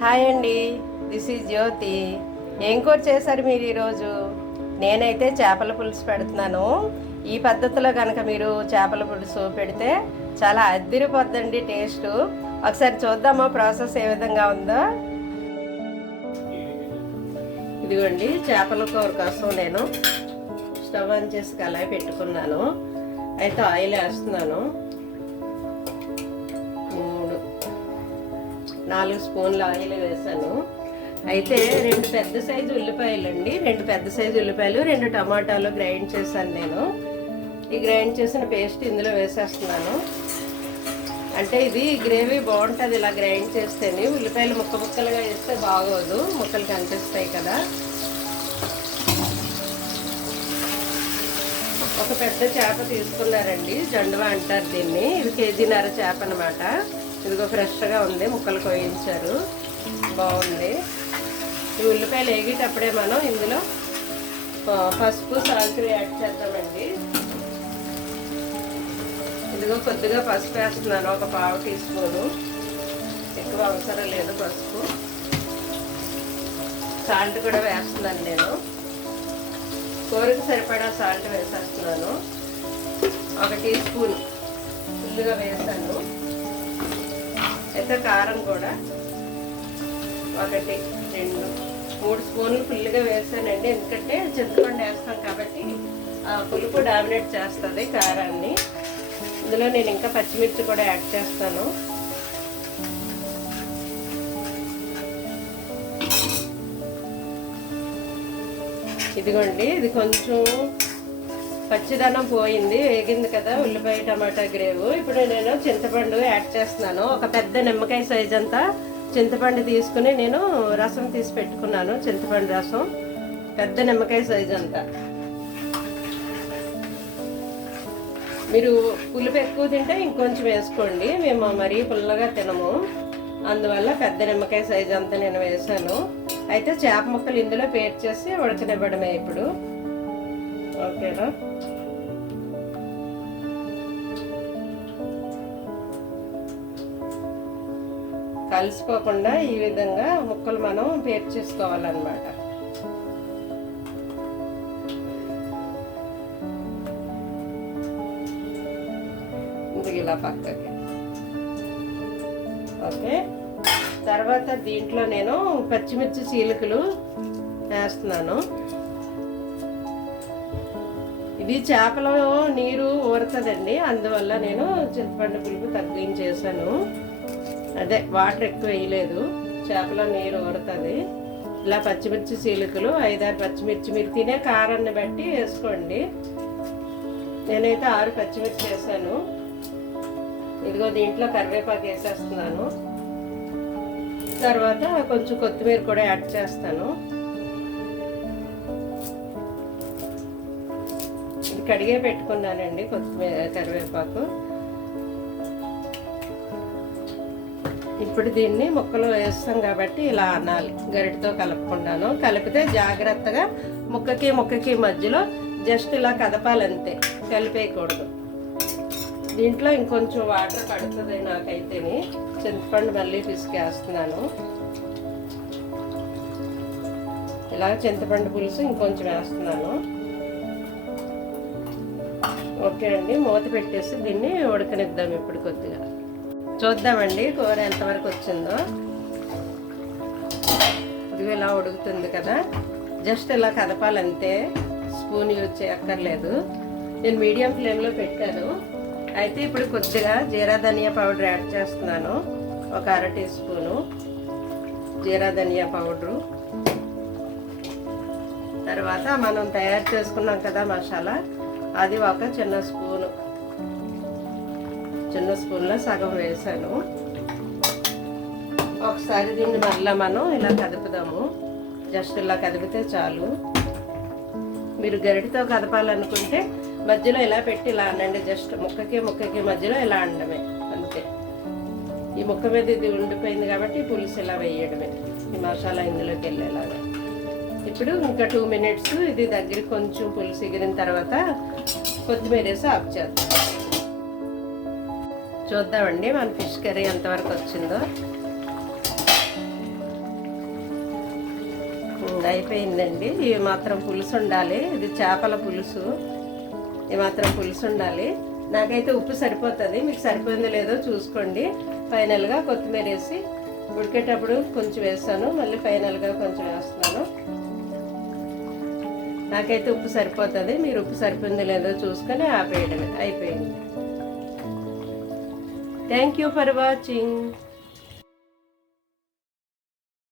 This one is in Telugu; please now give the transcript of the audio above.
హాయ్ అండి, దిస్ ఈజ్ జ్యోతి. ఏం కూర చేశారు మీరు ఈరోజు? నేనైతే చేపల పులుసు పెడుతున్నాను. ఈ పద్ధతిలో కనుక మీరు చేపల పులుసు పెడితే చాలా అద్దిరిపోద్దండి టేస్ట్. ఒకసారి చూద్దామా ప్రాసెస్ ఏ విధంగా ఉందో. ఇదిగోండి, చేపల కూర కోసం నేను స్టవ్ ఆన్ చేసి కళాయి పెట్టుకున్నాను. అయితే ఆయిల్ వేస్తున్నాను. 4 స్పూన్ల ఆయిల్ వేసాను. అయితే 2 పెద్ద సైజు ఉల్లిపాయలు అండి, 2 పెద్ద సైజు ఉల్లిపాయలు, 2 టమాటాలు గ్రైండ్ చేశాను నేను. ఈ గ్రైండ్ చేసిన పేస్ట్ ఇందులో వేసేస్తున్నాను. అంటే ఇది గ్రేవీ బాగుంటుంది ఇలా గ్రైండ్ చేస్తేనే. ఉల్లిపాయలు ముక్కలుగా వేస్తే బాగోదు, ముక్కలు కనిపిస్తాయి కదా. ఒక పెద్ద చేప తీసుకున్నారండి, జండువా అంటారు దీన్ని. ఇది 1.5 కేజీ చేప అనమాట. ఇదిగో ఫ్రెష్గా ఉంది, ముక్కలు కోయించారు, బాగుంది. ఈ ఉల్లిపాయలు వేగేటప్పుడే మనం ఇందులో పసుపు సాల్ట్ యాడ్ చేద్దామండి. ఇదిగో కొద్దిగా పసుపు వేస్తున్నాను, ఒక 1/2 టీ స్పూను, ఎక్కువ అవసరం లేదు పసుపు. సాల్ట్ కూడా వేస్తున్నాను నేను, కూరకు సరిపడా సాల్ట్ వేసేస్తున్నాను. 1 టీ స్పూన్ ఫుల్గా వేసాను. అయితే కారం కూడా 1, 2, 3 స్పూన్లు ఫుల్గా వేసానండి. ఎందుకంటే చింతపండు వేస్తాం కాబట్టి ఆ పులుపు డామినేట్ చేస్తుంది కారాన్ని. ఇందులో నేను ఇంకా పచ్చిమిర్చి కూడా యాడ్ చేస్తాను. ఇదిగోండి, ఇది కొంచెం పచ్చిదనం పోయింది, వేగింది కదా ఉల్లిపాయ టమాటా గ్రేవ్. ఇప్పుడు నేను చింతపండు యాడ్ చేస్తున్నాను. ఒక పెద్ద నిమ్మకాయ సైజ్ అంతా చింతపండు తీసుకుని నేను రసం తీసి పెట్టుకున్నాను. చింతపండు రసం పెద్ద నిమ్మకాయ సైజ్ అంతా. మీరు పులుపు ఎక్కువ తింటే ఇంకొంచెం వేసుకోండి, మేము మరీ పుల్లగా తినము, అందువల్ల పెద్ద నిమ్మకాయ సైజ్ అంతా నేను వేసాను. అయితే చేప ముక్కలు ఇందులో పేస్ట్ చేసి ఉడకనివ్వడమే ఇప్పుడు. ఓకేనా? కలిసిపోకుండా ఈ విధంగా ముక్కలు మనం పేస్ట్ చేసుకోవాలన్నమాట. ఇలా పక్కకి. ఓకే, తర్వాత దీంట్లో నేను పచ్చిమిర్చి చీలికలు వేస్తున్నాను. ఇది చేపలో నీరు ఊరుతుందండి, అందువల్ల నేను చింతపండు పులుపు తగ్గించేసాను. అదే వాటర్ ఎక్కువ వేయలేదు, చేపలో నీరు ఊరుతుంది. ఇలా పచ్చిమిర్చి చీలికలు 5-6 పచ్చిమిర్చి, మీరు తినే కారాన్ని బట్టి వేసుకోండి. నేనైతే 6 పచ్చిమిర్చి వేసాను. ఇదిగో దీంట్లో కరివేపాకు వేసేస్తున్నాను. తర్వాత కొంచెం కొత్తిమీర కూడా యాడ్ చేస్తాను. ఇది కడిగే పెట్టుకున్నానండి కొత్తిమీర కరివేపాకు. ఇప్పుడు దీన్ని ముక్కలు వేస్తాం కాబట్టి ఇలా అనాలి, గరిటతో కలుపుకున్నాను. కలిపితే జాగ్రత్తగా ముక్కకి మధ్యలో జస్ట్ ఇలా కదపాలంతే, కలిపేయకూడదు. దీంట్లో ఇంకొంచెం వాటర్ పడుతుంది నాకైతేని. చింతపండు మళ్ళీ పిసికేస్తున్నాను. ఇలా చింతపండు పులుసు ఇంకొంచెం వేస్తున్నాను. ఓకే అండి, మూత పెట్టేసి దీన్ని ఉడకనిద్దాం. ఇప్పుడు కొద్దిగా చూద్దామండి కూర ఎంతవరకు వచ్చిందో. ఇది ఇలా ఉడుకుతుంది కదా, జస్ట్ ఇలా కదపాలంతే, స్పూన్ యూజ్ చేయక్కర్లేదు. నేను మీడియం ఫ్లేమ్లో పెట్టాను. అయితే ఇప్పుడు కొద్దిగా జీరా ధనియా పౌడర్ యాడ్ చేస్తున్నాను. ఒక 1/2 టీ స్పూను జీరా ధనియా పౌడరు. తర్వాత మనం తయారు చేసుకున్నాం కదా మసాలా, అది ఒక చిన్న స్పూన్లో సగం వేసాను. ఒకసారి దీన్ని మళ్ళీ మనం ఇలా కదుపుదాము. జస్ట్ ఇలా కదిపితే చాలు. మీరు గరిటతో కదపాలనుకుంటే మధ్యలో ఇలా పెట్టి ఇలా అనండి. జస్ట్ ముక్కకి మధ్యలో ఇలా అనడమే అంతే. ఈ ముక్క మీద ఇది ఉండిపోయింది కాబట్టి పులుసు ఇలా వేయడమే, ఈ మసాలా ఇందులోకి వెళ్ళేలాగా. ఇప్పుడు ఇంకా 2 మినిట్స్ ఇది దగ్గరికి కొంచెం పులుసు ఎగిరిన తర్వాత కొత్తిమీర వేసి ఆఫ్ చేద్దాం. చూద్దామండి మన ఫిష్ కర్రీ ఎంతవరకు వచ్చిందో. అయిపోయిందండి. ఇవి మాత్రం పులుసు ఉండాలి. ఇది చేపల పులుసు. ఈ మాత్రం పులుసు ఉండాలి. నాకైతే ఉప్పు సరిపోతుంది. మీకు సరిపోయిందో లేదో చూసుకోండి. ఫైనల్గా కొత్తిమీర వేసి ఉడికేటప్పుడు కొంచెం వేస్తాను, మళ్ళీ ఫైనల్గా కొంచెం వేస్తున్నాను. నాకైతే ఉప్పు సరిపోతుంది. మీరు ఉప్పు సరిపోయిందో లేదో చూసుకొని ఆపేయడమే. అయిపోయింది. Thank you for watching.